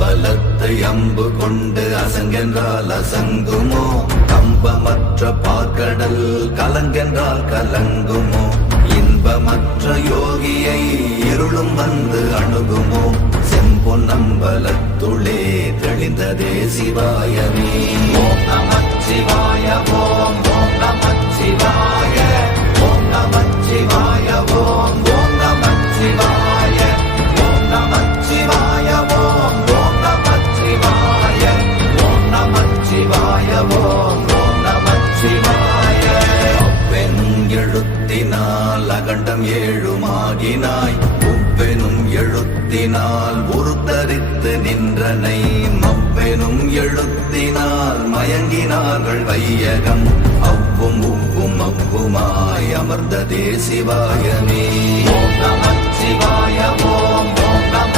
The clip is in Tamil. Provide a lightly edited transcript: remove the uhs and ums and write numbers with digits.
அம்பலத்தை அம்பு கொண்டு அசங்கென்றால் அசங்குமோ? கம்பமற்ற பார்க்கடல் கலங்கென்றால் கலங்குமோ? இன்பமற்ற யோகியை இருளும் வந்து அணுகுமோ? செம்பொன்னம்பலத்துளே தெளிந்ததே சிவாயமே. ஓம் நமச்சிவாய ஓம் ஓம் நமச்சிவாய ஓம் நமச்சிவாய ஓம் ஓம் நமச்சிவாய ஓம் நமச்சிவாய ஓம் ஓம் நமச்சிவாய ஓம் நமச்சிவாய ஓம் ஓம் நமச்சிவாய. அவ்வெனும் எழுத்தினால் அகண்டம் ஏழுமாகினாய், உவ்வெனும் எழுத்தினால் உருத்தரித்து நின்றனை. மவ்வெனும் எழுத்தினால் மயங்கினார்கள் வையகம், அவ்வும் உவ்வும் அவ்வுமாய் அமர்ந்ததே சிவாயமே. ஓம் நமச்சிவாய ஓம்